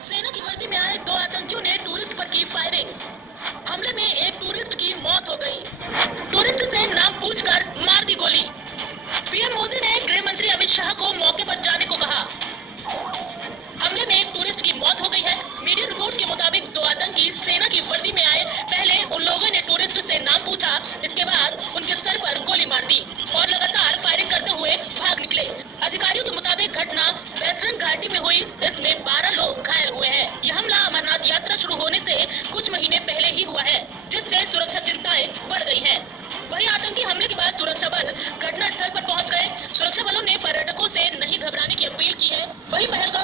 सेना की भर्ती में आए दो आतंकियों ने टूरिस्ट पर की फायरिंग हमले में एक टूरिस्ट की मौत हो गई। बाद सुरक्षा घटना स्थल पर पहुँच गए। सुरक्षा बलों ने पर्यटकों से नहीं घबराने की अपील की है। वही पहलगांव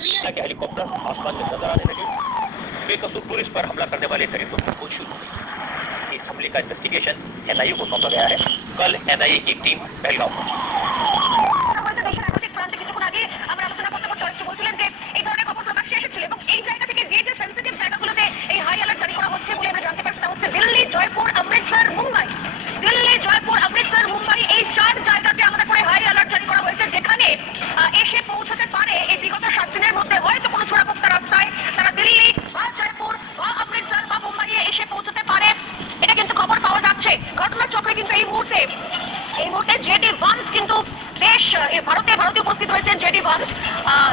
के हेलीकॉप्टर आसमान में नज़र आने लगे। बेकसूर पुलिस पर हमला करने वाले दरिंदों को शुरू हुई इस हमले का इन्वेस्टिगेशन एनआईए को सौंपा गया है। कल एनआईए की टीम पहलगांव पहुँची। ঘটনাচক্রে কিন্তু এই মুহূর্তে এই মুহূর্তে জেডি ওয়ান্স কিন্তু বেশ ভারতে ভারতে উপস্থিত হয়েছেন জেডি আহ,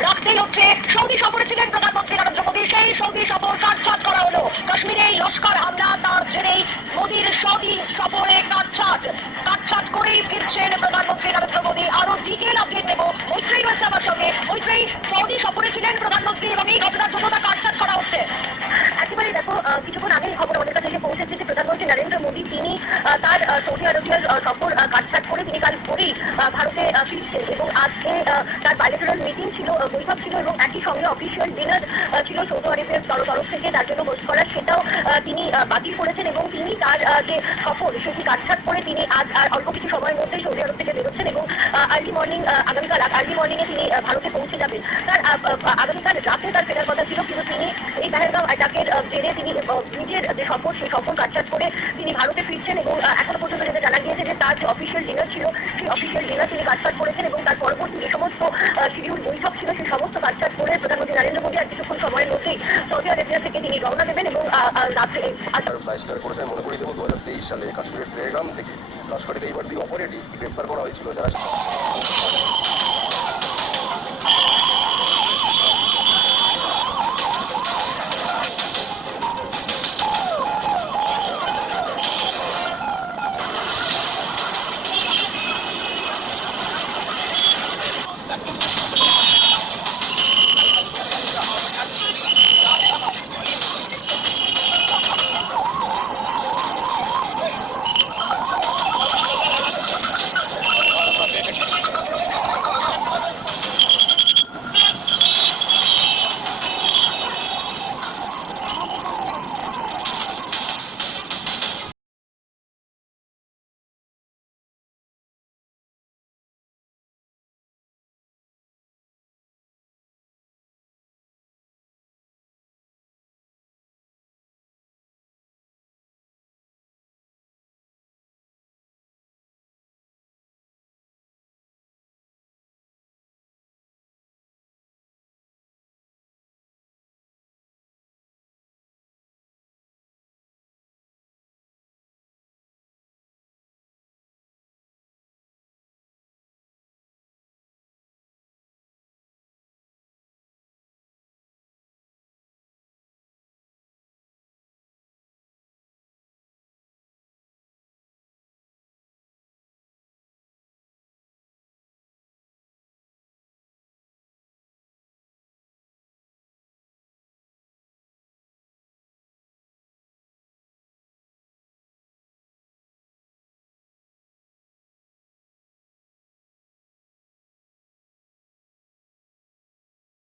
রাখতেই হচ্ছে সৌদি সফরে ছিলেন প্রধানমন্ত্রী নরেন্দ্র মোদী। সেই সৌদি সফর কাটছাট করা হলো। কাশ্মীরে লস্কর হামলা তার জেরেই মোদীর সৌদি সফরে কাটছাট। কাটছাট করেই ফিরছেন প্রধানমন্ত্রী নরেন্দ্র মোদী। আরও ডিটেল আপডেট দেব। মৈত্রী রয়েছে আমার সঙ্গে। মৈত্রী সৌদি সফরে ছিলেন প্রধানমন্ত্রী এবং এই ঘটনার জন্য তা কাটছাট করা হচ্ছে। একেবারে দেখো কিছুক্ষণ আগেই খবর আমাদের কাছে এসে পৌঁছেছে যে প্রধানমন্ত্রী নরেন্দ্র মোদী তিনি আহ, তার আহ, সৌদি আরবের আহ, সফর কাটছাট করে তিনি কাল ভোরেই ভারতে ফিরছেন এবং আজকে তার বাইলেটারাল মিটিং ছিল বৈঠক ছিল এবং একই সঙ্গে অফিসিয়াল ডিনার ছিল সৌদি আরবের তর- তরফ থেকে তার জন্য হোস্ট করা সেটাও তিনি বাতিল করেছেন এবং তিনি তার যে সফর সেটি কাটছাট করে তিনি আজ আর অল্প কিছু সময়ের মধ্যে সৌদি আরব থেকে বেরোচ্ছেন এবং আর্লি মর্নিং আগামীকাল আর্লি মর্নিং এ তিনি ভারতে পৌঁছে যাবেন। তার আগামীকাল রাতে তার ফেরার কথা ছিল কিন্তু তিনি এই পেহেলগাঁও অ্যাটাকের জেরে তিনি নিজের যে সফর সেই সফর কাটছাট করে তিনি ভারতে ফিরছেন এবং এখনও পর্যন্ত যেটা জানা গিয়েছে যে তার যে অফিসিয়াল ডিনার ছিল, সেই অফিসিয়াল ডিনার তিনি কাটছাট করেছেন এবং তার পরবর্তী যে সমস্ত শিডিউল বৈঠক ছিল, সেই সমস্ত কাটছাট করে প্রধানমন্ত্রী নরেন্দ্র মোদী আর কিছুক্ষণ সময়ের মধ্যেই সৌদি আরেবিয়া থেকে তিনি রওনা দেবেন এবং রাত্রে আজ ফ্লাইস্টার মনে করিয়ে দেবো দু তেইশ সালে কাশ্মীরের ট্রেগ্রাম থেকে লস্করের এইবার দিয়ে অপারেটিভ গ্রেপ্তার করা হয়েছিল যারা